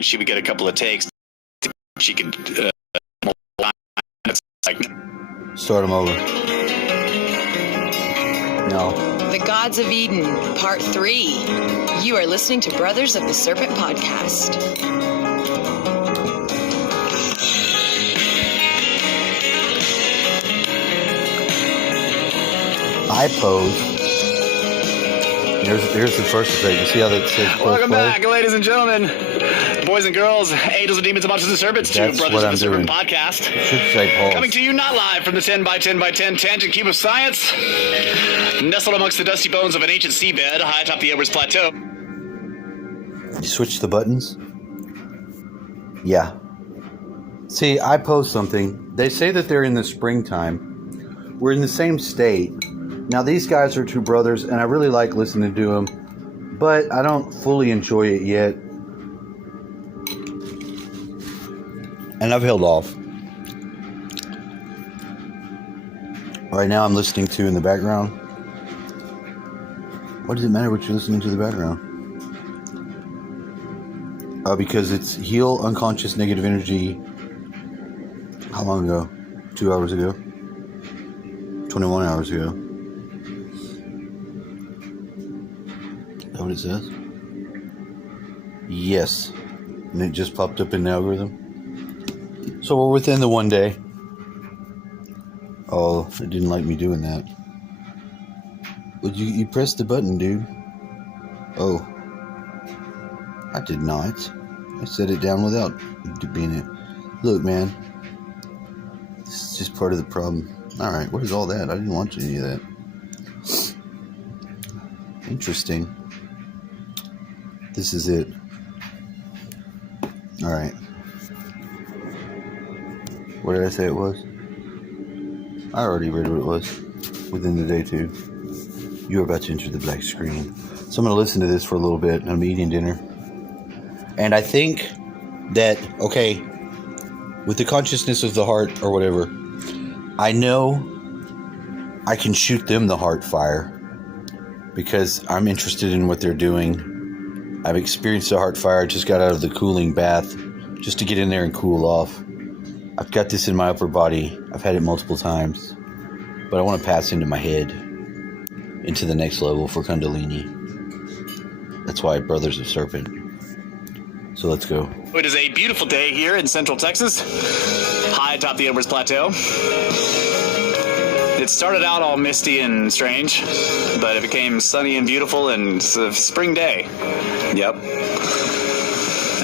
she would get a couple of takes. She could start them over. No. The Gods of Eden, Part 3. You are listening to Brothers of the Serpent podcast. I pose. Here's the first effect. You see how that says welcome back, ladies and gentlemen, boys and girls, angels and demons and monsters and serpents to That's Brothers what of I'm the Serpent doing. podcast. Should say pause. Coming to you not live from the 10 by 10 by 10 tangent cube of science, nestled amongst the dusty bones of an ancient seabed high atop the Edwards Plateau. You switch the buttons? Yeah. See, I post something. They say that they're in the springtime. We're in the same state. Now, these guys are two brothers, and I really like listening to them, but I don't fully enjoy it yet. And I've held off. Right now, I'm listening to in the background. What does it matter what you're listening to in the background? Because it's Heal Unconscious Negative Energy. How long ago? 2 hours ago? 21 hours ago. Is that what it says? Yes. And it just popped up in the algorithm. So we're within the 1 day. Oh, it didn't like me doing that. Would you pressed the button, dude? Oh. I did not. I set it down without being it. Look, man. This is just part of the problem. Alright, what is all that? I didn't want any of that. Interesting. This is it. Alright. What did I say it was? I already read what it was. Within the day, too. You're about to enter the black screen. So I'm going to listen to this for a little bit. I'm eating dinner. And I think that, okay, with the consciousness of the heart or whatever, I know I can shoot them the heart fire because I'm interested in what they're doing. I've experienced the heart fire. I just got out of the cooling bath just to get in there and cool off. I've got this in my upper body. I've had it multiple times. But I want to pass into my head, into the next level for Kundalini. That's why Brothers of Serpent. So let's go. It is a beautiful day here in Central Texas, high atop the Edwards Plateau. It started out all misty and strange, but it became sunny and beautiful, and it's a spring day. Yep.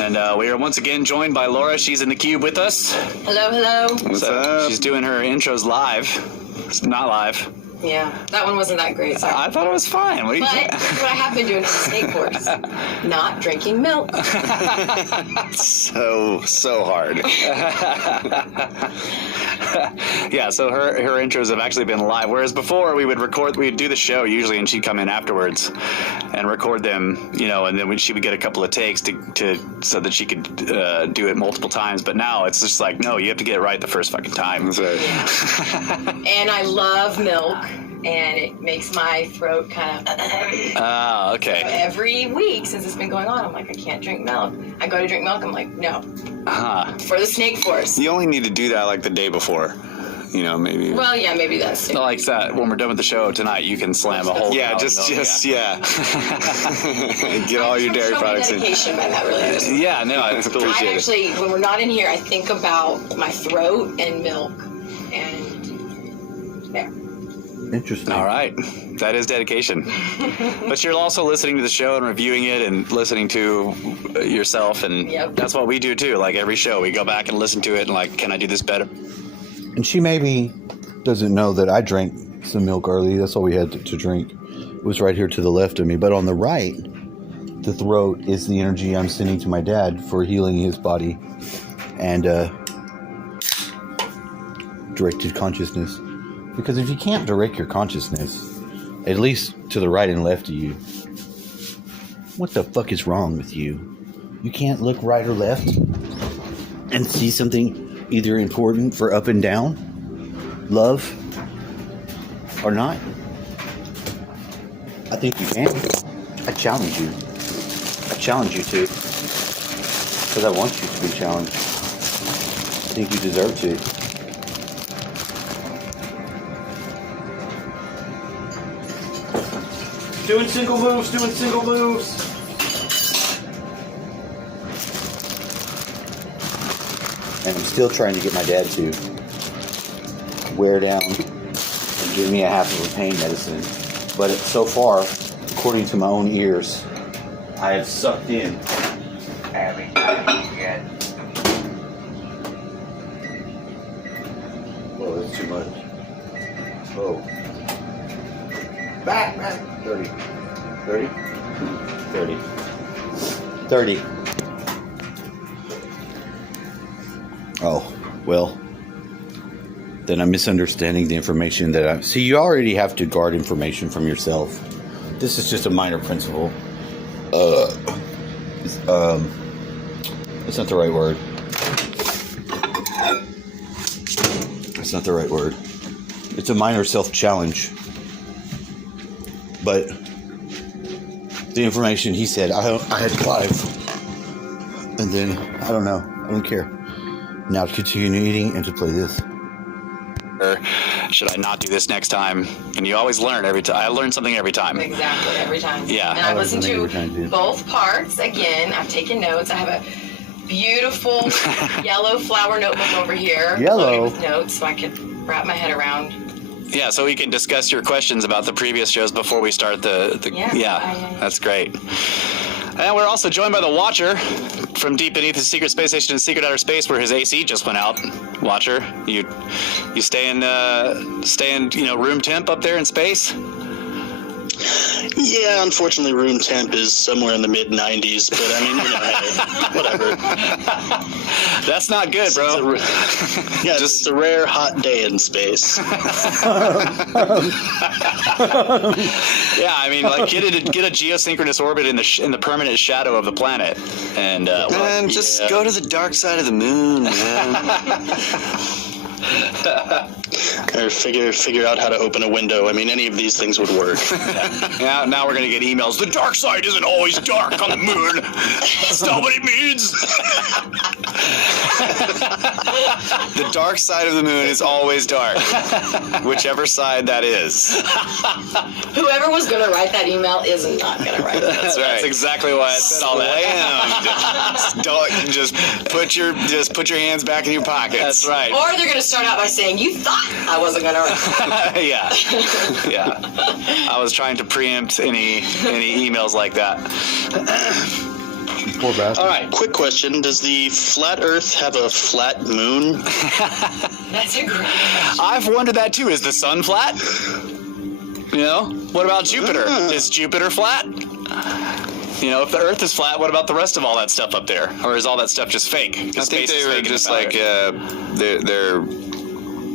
And we are once again joined by Laura. She's in the cube with us. Hello, hello. What's up? She's doing her intros live. It's not live. Yeah, that one wasn't that great. Sorry. I thought it was fine. What do you think? But what I have been doing is the snake course. Not drinking milk. So hard. Yeah, so her intros have actually been live, whereas before we'd do the show usually, and she'd come in afterwards and record them, and then she would get a couple of takes to so that she could do it multiple times. But now it's just like, no, you have to get it right the first fucking time. That's right. And I love milk. And it makes my throat kind of... okay. So every week since it's been going on, I'm like, I can't drink milk. I go to drink milk, I'm like, no. For the snake force. You only need to do that like the day before. Maybe. Well, yeah, maybe that's... So like that, when we're done with the show tonight, you can slam a whole... Yeah, just. Get all your dairy products in. Dedication by that, really. Yeah, no, I appreciate it. I actually, when we're not in here, I think about my throat and milk. And there. Interesting. All right. That is dedication. But you're also listening to the show and reviewing it and listening to yourself. And That's what we do, too. Like every show, we go back and listen to it and like, can I do this better? And she maybe doesn't know that I drank some milk early. That's all we had to drink. It was right here to the left of me. But on the right, the throat is the energy I'm sending to my dad for healing his body and directed consciousness. Because if you can't direct your consciousness, at least to the right and left of you, what the fuck is wrong with you? You can't look right or left and see something either important for up and down, love, or not? I think you can. I challenge you. I challenge you to. Because I want you to be challenged. I think you deserve to. Doing single moves, doing single moves. And I'm still trying to get my dad to wear down and give me a half of a pain medicine. But so far, according to my own ears, I have sucked in. I haven't gotten it yet. Whoa, that's too much. Whoa. Back. 30. 30? 30. 30. Oh, well. Then I'm misunderstanding the information that I... See, you already have to guard information from yourself. This is just a minor principle. That's not the right word. That's not the right word. It's a minor self-challenge. But the information he said, I had 5. And then, I don't know. I don't care. Now to continue eating and to play this. Or should I not do this next time? And you always learn every time. I learn something every time. Exactly, every time. Yeah. And I listened to both parts. Again, I've taken notes. I have a beautiful yellow flower notebook over here. Yellow? Loaded with notes so I could wrap my head around. Yeah, so we can discuss your questions about the previous shows before we start the Yeah. That's great. And we're also joined by the Watcher from deep beneath the secret space station in secret outer space, where his AC just went out. Watcher, you staying room temp up there in space? Yeah, unfortunately, room temp is somewhere in the mid-90s, but I mean, hey, whatever. That's not good, bro. Yeah, just a rare hot day in space. Yeah, I mean, like get a geosynchronous orbit in the permanent shadow of the planet, and just go to the dark side of the moon, man. Or figure out how to open a window. I mean, any of these things would work. Yeah. Now we're gonna get emails. The dark side isn't always dark on the moon. That's not what it means. The dark side of the moon is always dark, whichever side that is. Whoever was going to write that email is not going to write it. That's right. That's exactly why I said all that. Don't just put your hands back in your pockets. That's right. Or they're going to start out by saying, "You thought I wasn't going to write it." Yeah. I was trying to preempt any emails like that. Poor bastard. All right. Quick question: does the flat Earth have a flat moon? That's a great question. I've wondered that too. Is the sun flat? You know? What about Jupiter? Is Jupiter flat? You know, if the Earth is flat, what about the rest of all that stuff up there? Or is all that stuff just fake? I think they were just like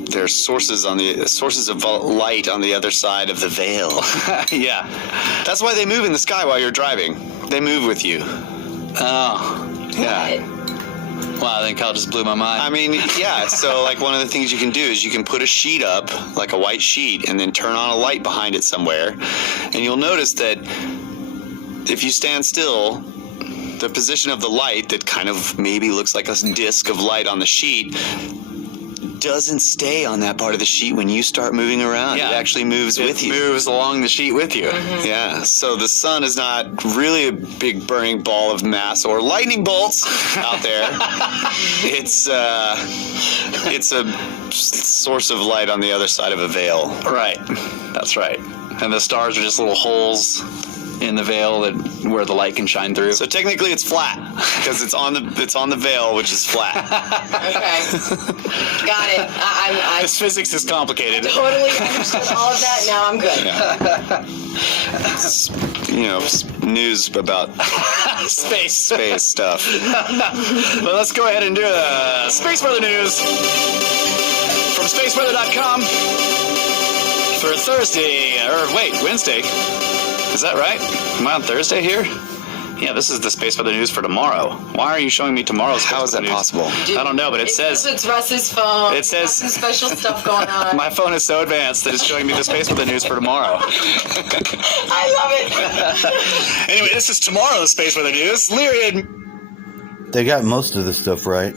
they're sources of light on the other side of the veil. Yeah. That's why they move in the sky while you're driving. They move with you. Oh. Yeah. Wow, I think Kyle just blew my mind. I mean, yeah, so like one of the things you can do is you can put a sheet up, like a white sheet, and then turn on a light behind it somewhere. And you'll notice that if you stand still, the position of the light that kind of maybe looks like a disc of light on the sheet doesn't stay on that part of the sheet when you start moving around. Yeah. It actually moves with you. It moves along the sheet with you. Mm-hmm. Yeah, so the sun is not really a big burning ball of mass or lightning bolts out there. It's a source of light on the other side of a veil. Right. That's right. And the stars are just little holes in the veil where the light can shine through. So technically it's flat because it's on the veil, which is flat. Okay. Got it. I This physics is complicated. totally understood all of that. Now I'm good. News about Space. space stuff. Well, let's go ahead and do Space Weather News from spaceweather.com for Wednesday. Is that right? Am I on Thursday here? Yeah, this is the Space Weather News for tomorrow. Why are you showing me tomorrow's Space How is that Weather News? possible? I don't know, but it says... It's Russ's phone. It says- Some special stuff going on. My phone is so advanced that it's showing me the Space Weather News for tomorrow. I love it. Anyway, this is tomorrow's Space Weather News. Lyriad They got most of the stuff right.